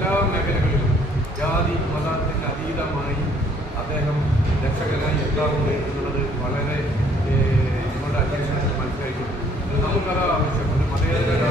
എല്ലാ മേഖലകളിലും ജാതി മതത്തിന് അതീതമായി അദ്ദേഹം രക്ഷകനായി എത്താറുണ്ട് എന്നുള്ളത് വളരെ നിങ്ങളുടെ അധ്യക്ഷനെ മനസ്സിലായിട്ടുണ്ട്. നമുക്കത് ആവശ്യമുണ്ട്. മതേതര